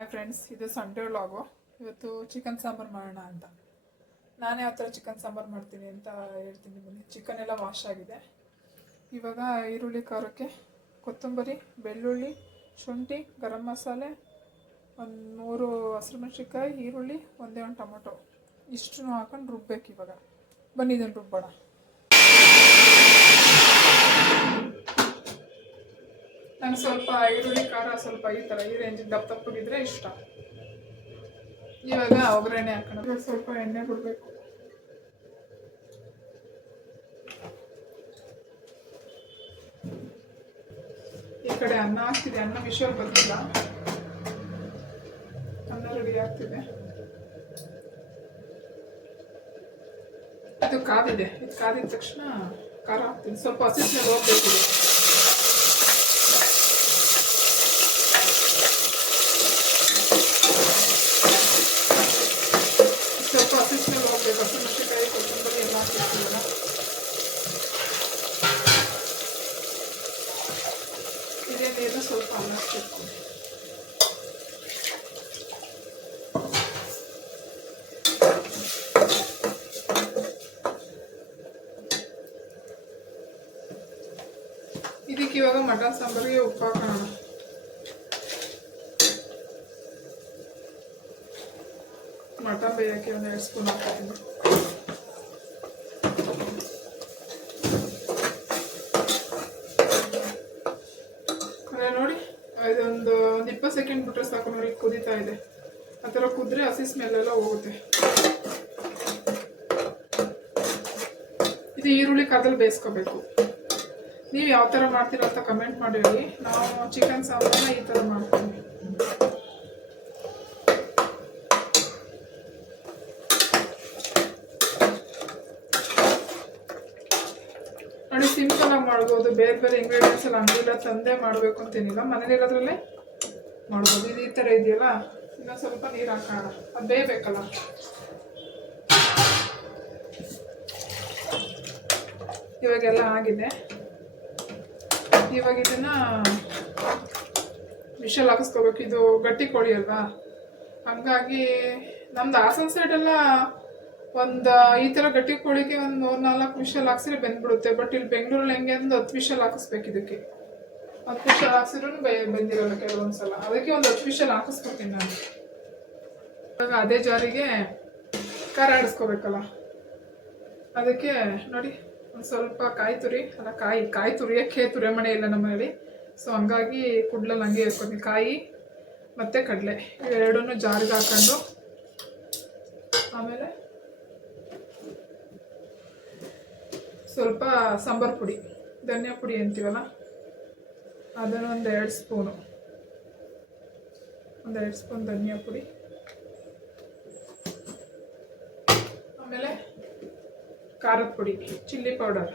Hi friends ಇದು Sunday vlog ಇವತ್ತು chicken sambar ಮಾಡೋಣ ಅಂತ. ನಾನು ಯಾವ ಥರ ಚಿಕನ್ ಸಾಂಬಾರು ಮಾಡ್ತೀನಿ ಅಂತ ಹೇಳ್ತೀನಿ ಬನ್ನಿ. ಚಿಕನ್ ಎಲ್ಲ ವಾಶ್ ಆಗಿದೆ. ಇವಾಗ ಈರುಳ್ಳಿ ಖಾರಕ್ಕೆ ಕೊತ್ತಂಬರಿ, ಬೆಳ್ಳುಳ್ಳಿ, ಶುಂಠಿ, ಗರಂ ಮಸಾಲೆ, ಒಂದು ಮೂರು ಮೆಣಸಿಕಾಯಿ ಈರುಳ್ಳಿ, ಒಂದೇ ಒಂದು ಟೊಮೊಟೊ. ಇಷ್ಟನ್ನು ಹಾಕೊಂಡು ರುಬ್ಬೇಕು ಇವಾಗ. ಬನ್ನಿ ಇದನ್ನು ರುಬ್ಬೋಣ. ನಂಗೆ ಸ್ವಲ್ಪ ಈರುಳ್ಳಿ, ಖಾರ ಸ್ವಲ್ಪ ಈ ಥರ ಈ ರೇಂಜ್ ದಪ್ಪ ತಪ್ಪಗಿದ್ರೆ ಇಷ್ಟ. ಇವಾಗ ಒಗ್ಗರಣೆ ಹಾಕೋಣ. ಸ್ವಲ್ಪ ಎಣ್ಣೆ ಬಿಡಬೇಕು. ಈ ಕಡೆ ಅನ್ನ ಹಾಕ್ತಿದೆ ಅನ್ನ ವಿಷಲ್ ಬಂದಿಲ್ಲ. ಅನ್ನ ರೆಡಿ ಆಗ್ತಿದೆ. ಇದು ಕಾದಿದೆ ಇದು ಕಾದಿದ ತಕ್ಷಣ ಖಾರ ಹಾಕ್ತೀನಿ. ಸ್ವಲ್ಪ ಹಸಿಸ್ಮೇಲೆ ಹೋಗ್ಬೇಕು ಇದು. ಸ್ವಲ್ಪ ಹಸಿಸ್ಮೇಲೆ ಹೋಗ್ಬೇಕು ಹಸಿಮೆಣಸಿನಕಾಯಿ ಕೊತ್ತಂಬರಿ ಎಲ್ಲ ಹಾಕಿರ್ತೀವಲ್ಲ ಇದೇ ನೀರು ಸ್ವಲ್ಪ ಅನ್ನಿಸ್ಬೇಕು ಇದಕ್ಕೆ ಇವಾಗ ಮಟನ್ ಸಾಂಬಾರಿಗೆ ಉಪ್ಪು ಹಾಕೋಣ. ಮಟನ್ ಬೇಯೋಕ್ಕೆ ಒಂದು ಎರಡು ಸ್ಪೂನ್ ಹಾಕ್ತೀನಿ ನೋಡಿ, ಇದೊಂದು ಒಂದು ಇಪ್ಪತ್ತು ಸೆಕೆಂಡ್ ಬಿಟ್ಟರೆ ಸಾಕು ನೋಡಿ, ಕುದೀತಾ ಇದೆ. ಆ ಥರ ಕುದ್ರೆ ಹಸಿ ಸ್ಮೆಲ್ ಎಲ್ಲ ಹೋಗುತ್ತೆ. ಇದು ಈರುಳ್ಳಿ ಕಾದಲ್ಲಿ ಬೇಯಿಸ್ಕೋಬೇಕು. ನೀವು ಯಾವ ಥರ ಮಾಡ್ತೀರ ಅಂತ ಕಮೆಂಟ್ ಮಾಡಿರಿ ನಾವು ಚಿಕನ್ ಸಾಂಬಾರನ್ನ ಈ ಥರ ಮಾಡ್ತೀವಿ. ಸಿಂಪಲ್ ಆಗಿ ಮಾಡ್ಬೋದು. ಬೇರೆ ಬೇರೆ ಇಂಗ್ರೀಡಿಯೆಂಟ್ಸ್ ಎಲ್ಲ ಅಂಗಡಿಲ್ಲ ತಂದೆ ಮಾಡಬೇಕು ಅಂತೇನಿಲ್ಲ ಮನೇಲಿ ಇರೋದ್ರಲ್ಲೇ ಮಾಡ್ಬೋದು. ಇದು ಈ ಥರ ಇದೆಯಲ್ಲ? ಇನ್ನೊಂದು ಸ್ವಲ್ಪ ನೀರು ಹಾಕೋಣ. ಅದು ಬೇಯಬೇಕಲ್ಲ? ಇವಾಗೆಲ್ಲ ಆಗಿದೆ. ಇವಾಗ ಇದನ್ನ ವಿಶಲ್ ಹಾಕಿಸ್ಕೋಬೇಕು. ಇದು ಗಟ್ಟಿ ಕೋಳಿ ಅಲ್ವಾ? ಹಾಗಾಗಿ ನಮ್ದು ಹಾಸನ ಸೈಡೆಲ್ಲ ಒಂದು ಈ ಥರ ಗಟ್ಟಿ ಕೋಳಿಗೆ ಒಂದು ಮೂರು ನಾಲ್ಕು ವಿಷಲ್ ಹಾಕ್ಸಿದ್ರೆ ಬೆಂದ್ಬಿಡುತ್ತೆ. ಬಟ್ ಇಲ್ಲಿ ಬೆಂಗಳೂರಲ್ಲಿ ಹೆಂಗೆ ಅಂದ್ರೆ ಹತ್ತು ವಿಷಲ್ ಹಾಕಿಸ್ಬೇಕು ಇದಕ್ಕೆ. ಹತ್ತು ವಿಷಲ್ ಹಾಕ್ಸಿದ್ರೂ ಬೆ ಕೆಲವೊಂದು ಕೆಲವೊಂದ್ಸಲ. ಅದಕ್ಕೆ ಒಂದು ಹತ್ತು ವಿಷಲ್ ಹಾಕಿಸ್ಕೊತೀನಿ ನಾನು. ಇವಾಗ ಅದೇ ಜಾರಿಗೆ ಖಾರ ಆಡಿಸ್ಕೋಬೇಕಲ್ಲ. ಅದಕ್ಕೆ ನೋಡಿ. ಒಂದು ಸ್ವಲ್ಪ ಕಾಯಿ ತುರಿ, ಅಲ್ಲ ಕಾಯಿ ಕಾಯಿ ತುರಿಯೋಕ್ಕೆ ತುರಿಮಣೆ ಇಲ್ಲ ನಮ್ಮ ಮನೇಲಿ ಸೊ ಹಂಗಾಗಿ ಕುಡ್ಲಲ್ಲಿ ಹಂಗೆ ಇಟ್ಕೊತೀನಿ ಕಾಯಿ ಮತ್ತು ಕಡಲೆ, ಇವೆರಡನ್ನೂ ಜಾರಿಗೆ ಹಾಕೊಂಡು ಆಮೇಲೆ ಸ್ವಲ್ಪ ಸಾಂಬಾರು ಪುಡಿ, ಧನಿಯಾ ಪುಡಿ ಅಂತೀವಲ್ಲ? ಅದನ್ನು ಒಂದು ಎರಡು ಸ್ಪೂನು. ಒಂದು ಎರಡು ಸ್ಪೂನ್ ಧನಿಯಾ ಪುಡಿ. ಆಮೇಲೆ ಖಾರದ ಪುಡಿ, ಚಿಲ್ಲಿ ಪೌಡರ್.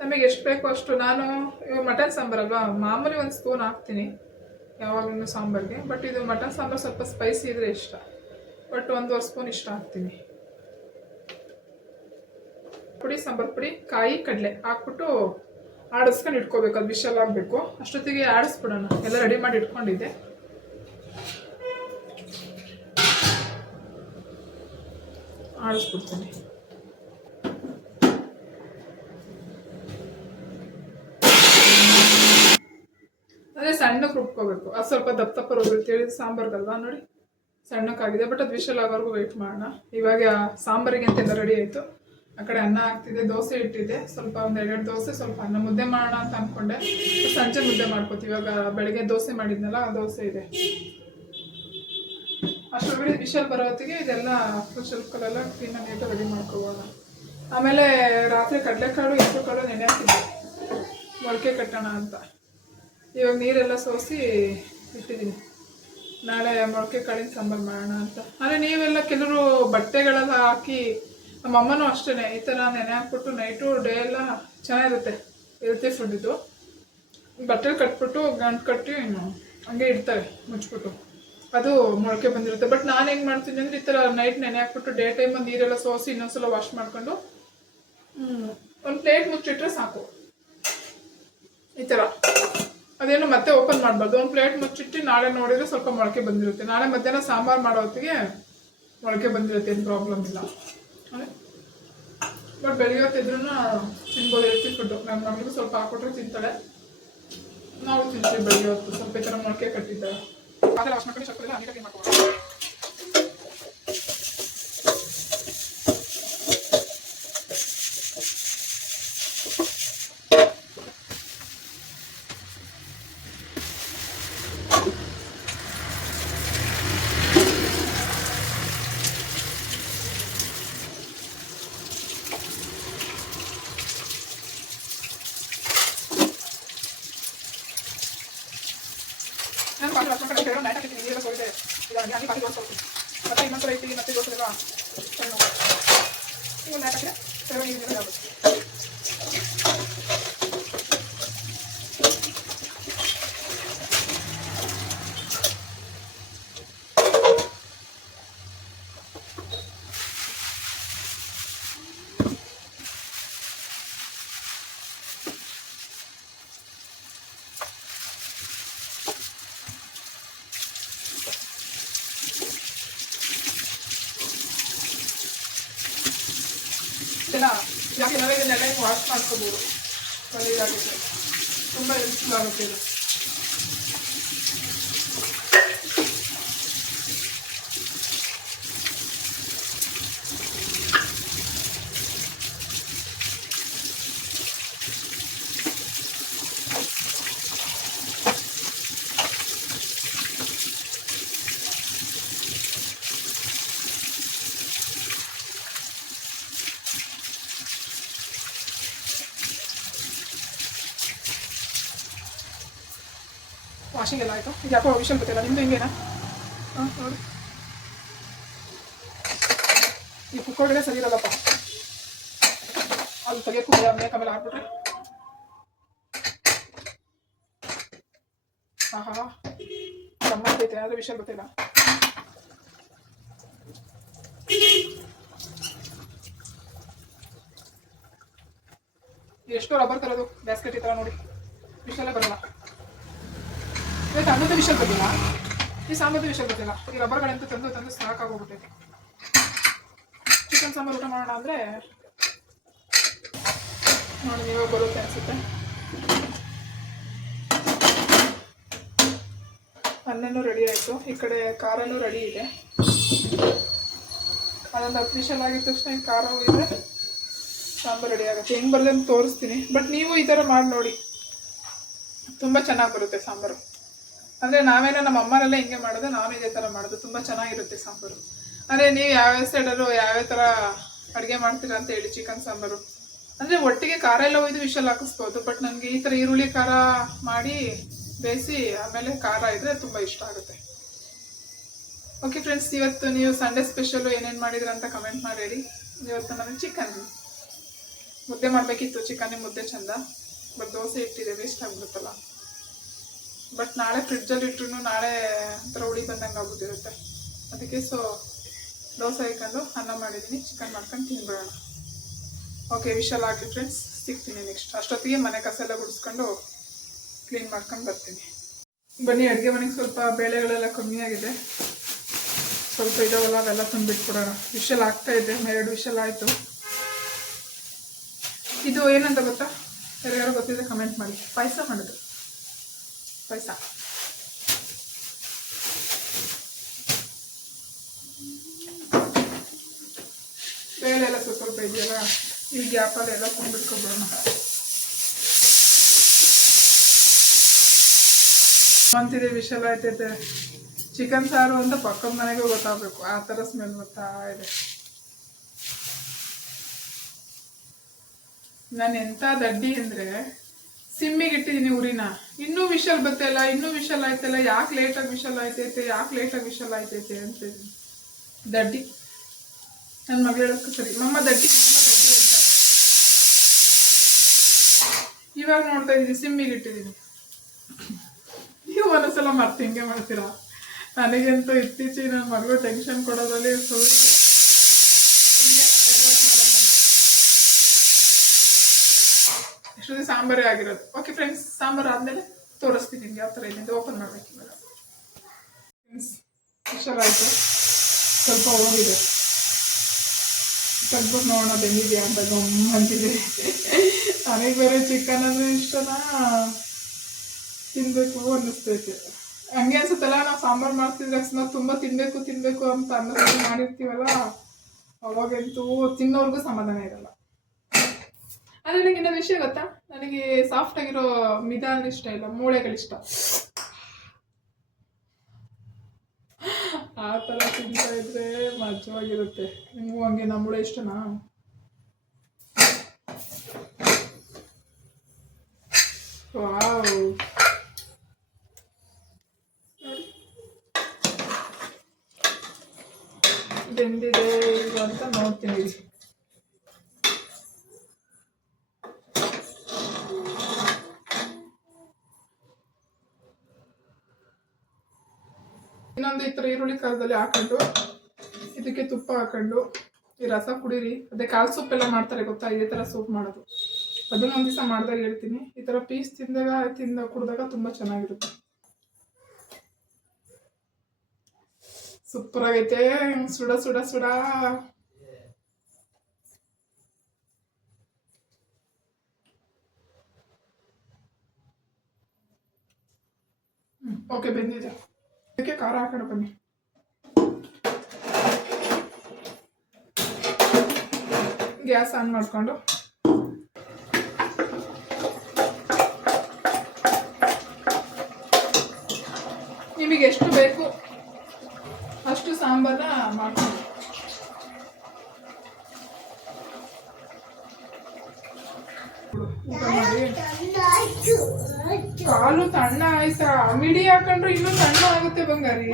ನಮಗೆ ಎಷ್ಟು ಬೇಕೋ ಅಷ್ಟು ನಾನು, ಇವಾಗ ಮಟನ್ ಸಾಂಬಾರಲ್ವಾ ಮಾಮೂಲಿ ಒಂದು ಸ್ಪೂನ್ ಹಾಕ್ತೀನಿ, ಯಾವಾಗಲೂ ಸಾಂಬಾರಿಗೆ. ಬಟ್ ಇದು ಮಟನ್ ಸಾಂಬಾರು ಸ್ವಲ್ಪ ಸ್ಪೈಸಿ ಇದ್ರೆ ಇಷ್ಟ. ಬಟ್ ಒಂದೂವರೆ ಸ್ಪೂನ್ ಇಷ್ಟ ಹಾಕ್ತೀನಿ. ಪುಡಿ, ಸಾಂಬಾರು ಪುಡಿ, ಕಾಯಿ, ಕಡಲೆ ಹಾಕ್ಬಿಟ್ಟು ಆಡಿಸ್ಕೊಂಡು ಇಟ್ಕೋಬೇಕು. ಅದು ವಿಷಲ್ ಆಗಬೇಕು. ಅಷ್ಟೊತ್ತಿಗೆ ಆಡಿಸ್ಬಿಡೋಣ. ಎಲ್ಲ ರೆಡಿ ಮಾಡಿ ಇಟ್ಕೊಂಡಿದ್ದೆ. ಆಡಿಸ್ಬಿಡ್ತೀನಿ ಅದೇ ಸಣ್ಣಕ್ಕೆ ರುಬ್ಕೋಬೇಕು ಅದು ಸ್ವಲ್ಪ ದಪ್ಪ ದಪ್ಪ ರುಬ್ಬಿರುತ್ತೆ ಹೇಳಿ ಸಾಂಬಾರ್ಗಲ್ವಾ ನೋಡಿ? ಸಣ್ಣಕ್ಕಾಗಿದೆ, ಬಟ್ ಅದು ವಿಶಲ್ ಆಗೋವರೆಗೂ ವೆಯ್ಟ್ ಮಾಡೋಣ. ಇವಾಗ ಸಾಂಬಾರಿಗೆ ಅಂತೆಲ್ಲ ರೆಡಿ ಆಯಿತು. ಆ ಕಡೆ ಅನ್ನ ಹಾಕ್ತಿದೆ ದೋಸೆ ಇಟ್ಟಿದೆ ಸ್ವಲ್ಪ ಒಂದು ಎರಡೆರಡು ದೋಸೆ, ಸ್ವಲ್ಪ ಅನ್ನ ಮುದ್ದೆ ಮಾಡೋಣ ಅಂತ ಅಂದ್ಕೊಂಡೆ ಸಂಜೆ ಮುದ್ದೆ ಮಾಡ್ಕೋತೀವಿ. ಇವಾಗ ಬೆಳಗ್ಗೆ ದೋಸೆ ಮಾಡಿದ್ನಲ್ಲ, ಆ ದೋಸೆ ಇದೆ. ಅಷ್ಟೊಳಗಡೆ ವಿಶಲ್ ಬರೋ ಹೊತ್ತಿಗೆ ಇದೆಲ್ಲ ಶುಲ್ಕಲೆಲ್ಲ ಕ್ಲೀನಾಗಿ ನೀಟಾಗಿ ರೆಡಿ ಮಾಡ್ಕೋಬೋಣ. ಆಮೇಲೆ ರಾತ್ರಿ ಕಡಲೆಕಾಳು ಹೆಸರು ಕಾಳು ನೆನೆ ಹಾಕಿದ್ದೆ. ಮೊಳಕೆ ಕಟ್ಟೋಣ ಅಂತ. ಇವಾಗ ನೀರೆಲ್ಲ ಸೋಸಿ ಇಟ್ಟಿದ್ದೀನಿ. ನಾಳೆ ಮೊಳಕೆ ಕಾಳಿನ ಸಾಂಬಾರು ಮಾಡೋಣ ಅಂತ. ಅಂದರೆ ನೀವೆಲ್ಲ ಕೆಲವರು ಬಟ್ಟೆಗಳೆಲ್ಲ ಹಾಕಿ ನಮ್ಮ ಅಮ್ಮನೂ ಅಷ್ಟೇ ಈ ಥರ ನೆನೆ ಹಾಕ್ಬಿಟ್ಟು ನೈಟು ಡೇ ಎಲ್ಲ ಚೆನ್ನಾಗಿರುತ್ತೆ ಇರುತ್ತೆ ಫುಡ್ ಇದು. ಬಟ್ಟೆ ಕಟ್ಬಿಟ್ಟು ಗಂಟು ಕಟ್ಟಿ ಹಂಗೆ ಇಡ್ತವೆ, ಮುಚ್ಬಿಟ್ಟು. ಅದು ಮೊಳಕೆ ಬಂದಿರುತ್ತೆ. ಬಟ್ ನಾನು ಹೆಂಗೆ ಮಾಡ್ತೀನಿ ಅಂದರೆ ಈ ಥರ ನೈಟ್ ನೆನೆ ಹಾಕ್ಬಿಟ್ಟು ಡೇ ಟೈಮಲ್ಲಿ ನೀರೆಲ್ಲ ಸೋಸಿ ಇನ್ನೊಂದ್ಸಲ ವಾಶ್ ಮಾಡ್ಕೊಂಡು ಒಂದು ಪ್ಲೇಟ್ ಮುಚ್ಚಿಟ್ರೆ ಸಾಕು. ಈ ಥರ ಅದೇನು ಮತ್ತೆ ಓಪನ್ ಮಾಡಬಾರ್ದು. ಒಂದು ಪ್ಲೇಟ್ ಮುಚ್ಚಿಟ್ಟು ನಾಳೆ ನೋಡಿದ್ರೆ ಸ್ವಲ್ಪ ಮೊಳಕೆ ಬಂದಿರುತ್ತೆ. ನಾಳೆ ಮಧ್ಯಾಹ್ನ ಸಾಂಬಾರು ಮಾಡೋ ಹೊತ್ತಿಗೆ ಮೊಳಕೆ ಬಂದಿರುತ್ತೆ, ಏನು ಪ್ರಾಬ್ಲಮ್ ಇಲ್ಲ. ಬಟ್ ಬೆಳಿಗ್ಗೆ ತಿನ್ಬೋದು ಹೆಲ್ತಿ ಫುಡ್ಡು ನಮ್ಮ ಸ್ವಲ್ಪ ಹಾಕ್ಕೊಟ್ರೆ ತಿಂತಾಳೆ. ನಾವು ತಿಂತೀವಿ ಬೆಳಿಗ್ಗೆ ಹೊತ್ತು. ಸ್ವಲ್ಪ ಈ ಥರ ಮೊಳಕೆ ಕಟ್ಟಿದ್ದಾರೆ. ಆದರೆ ವಾಶ್ ಮಾಡ್ಕೊಂಡು ಸ್ವಲ್ಪ ಅನೇಕ ನಾನು ಪಾತ್ರೆ ವಾಶ್ ಕಡೆ ಕೆಲವು ನೈಟ್ ಹಾಕಿದ್ದೀನಿ ನೀರೆಲ್ಲ ಸೋರಿದೆ ಇದಾಗಿ ಅಲ್ಲಿ ಪಾತ್ರೆ ದೋಸೆ ಮತ್ತೆ ಇನ್ನೊಂದು ಐತಿ ಮತ್ತೆ ದೋಸೆ ಎಲ್ಲ ಈಗ ನೈಟ್ ಹಾಕಿದ್ರೆ ಕೆಲವು ನೀರಿನ ಆಗುತ್ತೆ ಇದನ್ನ ಯಾಕೆ ನಾವೇ ಇದನ್ನೆಲ್ಲ ವಾಶ್ ಮಾಡ್ಕೋಬೋದು. ಒಳ್ಳೆಯದಾಗುತ್ತೆ ತುಂಬ ಯೂಸ್ಫುಲ್ ಆಗುತ್ತೆ ಇದು. ವಾಷಿಂಗ್ ಎಲ್ಲ ಆಯಿತು? ಇದು ಯಾಕೋ ವಿಷಯ ಗೊತ್ತಿಲ್ಲ, ನಿಮ್ದು ಹಿಂಗೇನಾ? ಹಾಂ, ನೋಡಿ. ಈ ಸರಿ ಇರಲ್ಲಪ್ಪ ಅದು ತೆಗಿಯೋಕ್ಕೂ ಮೇಲೆ ಮೇಕ್ ಆಮೇಲೆ ಹಾಕ್ಬಿಟ್ರೆ. ಆಹಾ ಐತೆ, ಆದರೆ ವಿಷಯ ಗೊತ್ತಿಲ್ಲ. ಎಷ್ಟೋ ರಬ್ಬರ್ ತರೋದು ಬ್ಯಾಸ್ಕೆಟ್ ಈ ಥರ ನೋಡಿ. ವಿಷಯಲ್ಲೇ ಬರಲ್ಲ. ಇವತ್ತು ಅನ್ನದ ವಿಷಯ ಗೊತ್ತಿಲ್ಲ. ಈ ಸಾಂಬಾರ್ದ ವಿಷಯ ಗೊತ್ತಿಲ್ಲ. ಈ ರಬ್ಬರ್ಗಳಂತೂ ತಂದು ತಂದು ಸಾಕಾಗೋಗ್ಬಿಟ್ಟೈತೆ ಚಿಕನ್ ಸಾಂಬಾರು ಊಟ ಮಾಡೋಣ ಅಂದರೆ ನೋಡಿ ನೀವೇ ಬರುತ್ತೆ ಅನಿಸುತ್ತೆ. ಅನ್ನನೂ ರೆಡಿ ಆಯಿತು. ಈ ಕಡೆ ಖಾರನೂ ರೆಡಿ ಇದೆ. ಅದೊಂದು ಅಫಿಷಿಯಲ್ ಆಗಿದ ತಕ್ಷಣ ಈ ಖಾರವೂ ಇದೆ ಸಾಂಬಾರು ರೆಡಿ ಆಗುತ್ತೆ. ಹೆಂಗೆ ಬರ್ತದೆ ಅಂತ ತೋರಿಸ್ತೀನಿ. ಬಟ್ ನೀವು ಈ ಥರ ಮಾಡಿ ನೋಡಿ. ತುಂಬ ಚೆನ್ನಾಗಿ ಬರುತ್ತೆ ಸಾಂಬಾರು. ಅಂದರೆ ನಾವೇನೋ ನಮ್ಮ ಅಮ್ಮನೆಲ್ಲ ಹಿಂಗೆ ಮಾಡೋದು ನಾನು ಇದೇ ಥರ ಮಾಡೋದು. ತುಂಬ ಚೆನ್ನಾಗಿರುತ್ತೆ ಸಾಂಬಾರು. ಅಂದರೆ ನೀವು ಯಾವ್ಯಾವ ಸೈಡಲ್ಲೂ ಯಾವ್ಯಾವ ಥರ ಅಡುಗೆ ಮಾಡ್ತೀರಾ ಅಂತ ಹೇಳಿ ಚಿಕನ್ ಸಾಂಬಾರು. ಅಂದರೆ ಒಟ್ಟಿಗೆ ಖಾರ ಎಲ್ಲ ಒಯ್ದು ವಿಷಲ್ ಹಾಕಿಸ್ಬೋದು ಬಟ್ ನನಗೆ ಈ ಥರ ಈರುಳ್ಳಿ ಖಾರ ಮಾಡಿ ಬೇಯಿಸಿ ಆಮೇಲೆ ಖಾರ ಇದ್ರೆ ತುಂಬ ಇಷ್ಟ ಆಗುತ್ತೆ. ಓಕೆ ಫ್ರೆಂಡ್ಸ್ ಇವತ್ತು ನೀವು ಸಂಡೇ ಸ್ಪೆಷಲು ಏನೇನು ಮಾಡಿದ್ರ ಅಂತ ಕಮೆಂಟ್ ಮಾಡಿ ಹೇಳಿ. ಇವತ್ತು ನನಗೆ ಚಿಕನ್ ಮುದ್ದೆ ಮಾಡಬೇಕಿತ್ತು ಚಿಕನ್ ಮುದ್ದೆ ಚಂದ. ಬಟ್ ದೋಸೆ ಇಟ್ಟಿದೆ ವೇಸ್ಟ್ ಆಗಿಬಿಡುತ್ತಲ್ಲ ಬಟ್ ನಾಳೆ ಫ್ರಿಡ್ಜಲ್ಲಿ ಇಟ್ರು ನಾಳೆ ಒಂಥರ ಹುಳಿ ಬಂದಂಗೆ ಆಗೋದಿರುತ್ತೆ ಅದಕ್ಕೆ ಸೊ ದೋಸೆ ಹಾಕೊಂಡು ಅನ್ನ ಮಾಡಿದ್ದೀನಿ ಚಿಕನ್ ಮಾಡ್ಕೊಂಡು ತಿನ್ಬಿಡೋಣ. ಓಕೆ ವಿಶಾಲ್ ಆಗಲಿ ಫ್ರೆಂಡ್ಸ್ ಸಿಗ್ತೀನಿ ನೆಕ್ಸ್ಟ್ ಅಷ್ಟೊತ್ತಿಗೆ ಮನೆ ಕಸ ಎಲ್ಲ ಗುಡಿಸ್ಕೊಂಡು ಕ್ಲೀನ್ ಮಾಡ್ಕೊಂಡು ಬರ್ತೀನಿ. ಬನ್ನಿ, ಅಡುಗೆ ಮನೆಗೆ ಸ್ವಲ್ಪ ಬೇಳೆಗಳೆಲ್ಲ ಕಮ್ಮಿ ಆಗಿದೆ. ಸ್ವಲ್ಪ ಇದಾವಲ್ಲ, ಅವೆಲ್ಲ ತುಂಬಿಟ್ಬಿಡೋಣ ವಿಷಲ್ ಆಗ್ತಾ ಇದೆ ಎರಡು ವಿಷಲ್ ಆಯಿತು. ಇದು ಏನಂತ ಗೊತ್ತಾ? ಯಾರ್ಯಾರು ಗೊತ್ತಿದೆ ಕಮೆಂಟ್ ಮಾಡಿ. ಪಾಯಸ ಮಾಡೋದು. ಪಾಯಸ ಬೇಳೆ ಎಲ್ಲ ಸ್ವಲ್ಪ ಇದೆಯಲ್ಲ ಈ ಗ್ಯಾಪಲ್ಲಿ ಎಲ್ಲ ತುಂಬಿಟ್ಕೊಬಿಡೋಣ ಅಂತಿದೆ ವಿಷಲ್ ಆಯ್ತೈತೆ ಚಿಕನ್ ಸಾರು ಅಂತ ಪಕ್ಕದ ಮನೆಗೆ ಗೊತ್ತಾಗಬೇಕು ಆ ಥರ ಸ್ಮೆಲ್ ಬರ್ತಾ ಇದೆ ನಾನು ಎಂಥ ದಡ್ಡಿ ಅಂದರೆ ಸಿಮ್ಮಿಗೆ ಇಟ್ಟಿದ್ದೀನಿ ಉರಿನ ಇನ್ನೂ ವಿಷಲ್ ಬತ್ತಲ್ಲ ಇನ್ನೂ ವಿಷಲ್ ಆಯ್ತಲ್ಲ, ಯಾಕೆ ಲೇಟಾಗಿ ವಿಷಲ್ ಆಯ್ತೈತೆ, ಯಾಕೆ ಲೇಟಾಗಿ ವಿಷಲ್ ಆಯ್ತೈತೆ ಅಂತ. ದಡ್ಡಿ. ನನ್ನ ಮಗಳು ಹೇಳೋಕ್ಕೆ ಸರಿ. ಮಮ್ಮ ದಡ್ಡಿ ಮಮ್ಮ ದಡ್ಡಿ ಇವಾಗ ನೋಡ್ತಾ ಇದ್ದೀನಿ ಸಿಮ್ಮಿಗೆ ಇಟ್ಟಿದ್ದೀನಿ. ನೀವು ಒಂದೊಂದ್ಸಲ ಮತ್ತೆ ಹಿಂಗೆ ಮಾಡ್ತೀರಾ? ನನಗಂತೂ ಇತ್ತೀಚೆಗೆ ನನ್ನ ಮಗಳು ಟೆನ್ಷನ್ ಕೊಡೋದ್ರಲ್ಲಿ ಫುಲ್ ಎಷ್ಟೊಂದು ಸಾಂಬಾರೇ ಆಗಿರೋದು? ಓಕೆ ಫ್ರೆಂಡ್ಸ್ ಸಾಂಬಾರು ಆದಮೇಲೆ? ತೋರಿಸ್ತೀನಿ ಯಾವ ಥರ ಇದೆ ಓಪನ್ ಮಾಡಬೇಕು ಇವಾಗ. ಹುಷಾರಾಯಿತು. ಸ್ವಲ್ಪ ಹೋಗಿದೆ. ತೆಗ್ದ್ಬಿಟ್ಟು ನೋಡೋಣ ಬೆಂದಿದೆಯಾ ಅಂತ ಗಮ್ ಅಂತಿದೆ. ನನಗೆ ಬೇರೆ ಚಿಕನ್ ಅಂದರೆ ಇಷ್ಟನಾ? ತಿನ್ನಬೇಕು ಅನ್ನಿಸ್ತೈತೆ. ಹಂಗೆ ಅನ್ಸುತ್ತಲ್ಲ, ನಾವು ಸಾಂಬಾರು ಮಾಡ್ತಿದ್ರೆ ಅಕಸ್ಮಾತ್ ತುಂಬ ತಿನ್ನಬೇಕು ತಿನ್ನಬೇಕು ಅಂತ ಅನ್ನೋದು ಮಾಡಿರ್ತೀವಲ್ಲ, ಅವಾಗಂತೂ ತಿನ್ನೋರ್ಗೂ ಸಮಾಧಾನ ಇರಲ್ಲ. ಆದರೆ ನನಗೆ ಇನ್ನೊಂದು ವಿಷಯ ಗೊತ್ತಾ? ನನಗೆ ಸಾಫ್ಟ್ ಆಗಿರೋ ಮಿದಾನ್ ಇಷ್ಟ ಇಲ್ಲ ಮೂಳೆಗಳಿಷ್ಟ ಆ ಥರ ತಿಂತಾ ಇದ್ರೆ ಮಜವಾಗಿರುತ್ತೆ. ನಿಮಗೂ ಹಂಗೆ ನಮ್ಮ ಮೂಳೆ ಇಷ್ಟನಾ? ವಾವ್. ಬೆಂದಿದೆ ಅಂತ ನೋಡ್ತೀನಿ. ಇನ್ನೊಂದು ಈ ಥರ ಈರುಳ್ಳಿ ಕಾಲದಲ್ಲಿ ಹಾಕೊಂಡು, ಇದಕ್ಕೆ ತುಪ್ಪ ಹಾಕೊಂಡು, ಈ ರಸ ಕುಡೀರಿ ಅದೇ ಕಾಲು ಸೂಪ್ ಎಲ್ಲ ಮಾಡ್ತಾರೆ ಗೊತ್ತಾ? ಇದೇ ಥರ ಸೂಪ್ ಮಾಡೋದು. ಅದನ್ನ ಒಂದು ದಿವಸ ಮಾಡಿದಾಗ ಹೇಳ್ತೀನಿ. ಈ ಥರ ಪೀಸ್ ತಿಂದಾಗ, ತಿಂದ, ಕುಡಿದಾಗ ತುಂಬ ಚೆನ್ನಾಗಿರುತ್ತೆ. ಸೂಪರ್ ಆಗೈತೆ. ಸುಡ ಸುಡ ಸುಡ. ಓಕೆ ಬೆಂದಿದೆ ಅದಕ್ಕೆ ಖಾರ ಹಾಕೋಣ ಬನ್ನಿ. ಗ್ಯಾಸ್ ಆನ್ ಮಾಡಿಕೊಂಡು. ನಿಮಗೆ ಎಷ್ಟು ಬೇಕು ಅಷ್ಟು ಸಾಂಬಾರನ್ನ ಮಾಡ್ಕೊಂಡು ಊಟ ಮಾಡಿ ಕಾಲು ತಣ್ಣ ಆಯ್ತಾ? ಮಿಡಿ ಹಾಕೊಂಡ್ರೆ ಇನ್ನೂ ತಣ್ಣ ಆಗುತ್ತೆ ಬಂಗಾರಿ.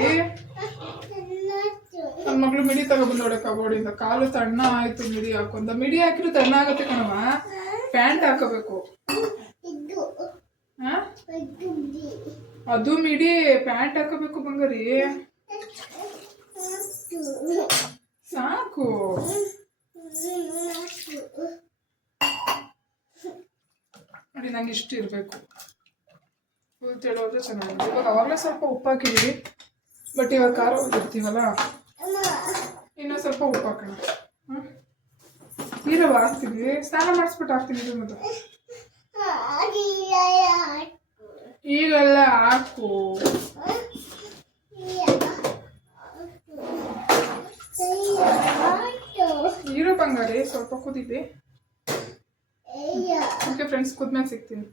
ನನ್ನ ಮಗಳು ಮಿಡಿ ತಗೊಬಂದೋಡೆ ಕಬೋರ್ಡಿಂದ. ಕಾಲು ತಣ್ಣ ಆಯ್ತು ಮಿಡಿ ಹಾಕೊಂಡ. ಮಿಡಿ ಹಾಕಿದ್ರು ತಣ್ಣ ಆಗುತ್ತೆ ಕಣವ ಪ್ಯಾಂಟ್ ಹಾಕೋಬೇಕು. ಅದು ಮಿಡಿ ಪ್ಯಾಂಟ್ ಹಾಕೋಬೇಕು ಬಂಗಾರಿ. ನೋಡಿ ನಂಗೆ ಇಷ್ಟ ಇರಬೇಕು. ಫುಲ್ ತಿಳೋದ್ರೆ ಚೆನ್ನಾಗಿದೆ ಇವಾಗ ಅವಾಗಲೇ ಸ್ವಲ್ಪ ಉಪ್ಪು ಹಾಕಿದ್ದೀವಿ ಬಟ್ ಇವಾಗ ಖಾರ ಹೋಗಿರ್ತೀವಲ್ಲ? ಇನ್ನೂ ಸ್ವಲ್ಪ ಉಪ್ಪು ಹಾಕೋಣ. ಹ್ಞೂ ನೀರವ ಹಾಕ್ತೀವಿ ಸ್ನಾನ ಮಾಡಿಸ್ಬಿಟ್ಟು ಹಾಕ್ತೀವಿ ಇದು ಮತ್ತು ಈಗೆಲ್ಲ ಹಾಕು. ನೀರು ಬಂಗಾರಿ ಸ್ವಲ್ಪ ಕುದೀಲಿ ಓಕೆ ಫ್ರೆಂಡ್ಸ್ ಕುದ್ಮೇಲೆ ಸಿಗ್ತೀನಿ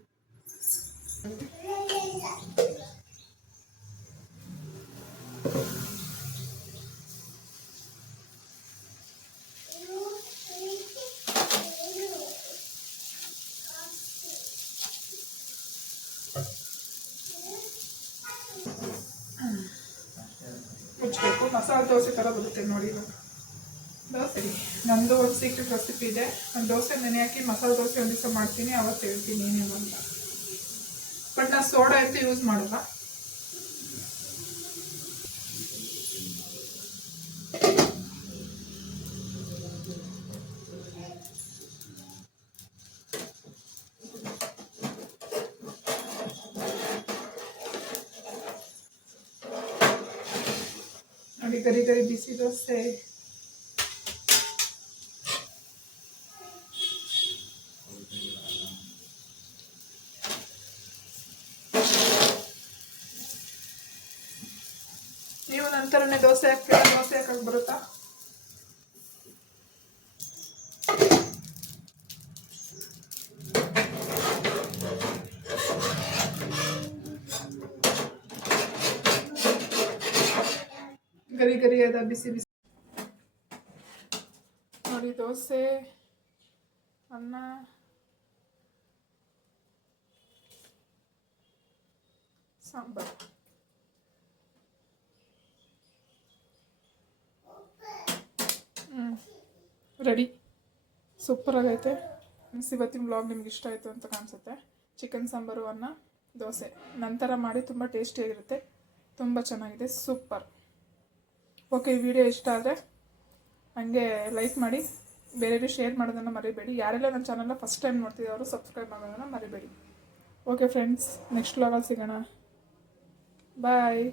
ಮುಚ್ಚಬೇಕು ಮಸಾಲೆ ದೋಸೆ ಥರ ಬರುತ್ತೆ ನೋಡಿ. ಇವಾಗ ದೋಸೆ ನಂದು ಒಂದು ಸೀಕ್ರೆಟ್ ರೆಸಿಪಿ ಇದೆ. ನಾನು ದೋಸೆ ನೆನೆ ಹಾಕಿ ಮಸಾಲೆ ದೋಸೆ ಒಂದು ದಿವಸ ಮಾಡ್ತೀನಿ ಅವತ್ತು ಹೇಳ್ತೀನಿ ಏನೇನು ಅಂತ. ಬಟ್ ನಾನು ಸೋಡಾ ಅಂತೂ ಯೂಸ್ ಮಾಡಲ್ಲ. ನೋಡಿ ಗರಿ ಗರಿ ಬಿಸಿ ದೋಸೆ. ನೀವು ನಂತರನೇ ದೋಸೆ ಹಾಕ್ತೀರಾ ದೋಸೆ ಹಾಕಕ್ ಬರುತ್ತಾ ಗರಿ ಗರಿ ಅದ ಬಿಸಿ ಬಿಸಿ ನೋಡಿ ದೋಸೆ ಅನ್ನ ಸಾಂಬಾರು ಹ್ಞೂ ರೆಡಿ ಸೂಪರಾಗೈತೆ ಮೀನ್ಸ್ ಇವತ್ತಿನ ಬ್ಲಾಗ್ ನಿಮ್ಗೆ ಇಷ್ಟ ಆಯಿತು ಅಂತ ಕಾಣಿಸುತ್ತೆ. ಚಿಕನ್ ಸಾಂಬಾರು, ಅನ್ನ, ದೋಸೆ. ನಂತರ ಮಾಡಿ ತುಂಬ ಟೇಸ್ಟಿಯಾಗಿರುತ್ತೆ ತುಂಬ ಚೆನ್ನಾಗಿದೆ. ಸೂಪರ್ ಓಕೆ ಈ ವಿಡಿಯೋ ಇಷ್ಟ ಆದರೆ ಹಂಗೆ ಲೈಕ್ ಮಾಡಿ. ಬೇರೆಯವರು ಶೇರ್ ಮಾಡೋದನ್ನು ಮರಿಬೇಡಿ. ಯಾರೆಲ್ಲ ನನ್ನ ಚಾನಲ್ನ ಫಸ್ಟ್ ಟೈಮ್ ನೋಡ್ತಿದ್ದವರು ಸಬ್ಸ್ಕ್ರೈಬ್ ಮಾಡೋದನ್ನು ಮರಿಬೇಡಿ. ಓಕೆ ಫ್ರೆಂಡ್ಸ್ ನೆಕ್ಸ್ಟ್ ವ್ಲಾಗಲ್ಲಿ ಸಿಗೋಣ. ಬಾಯ್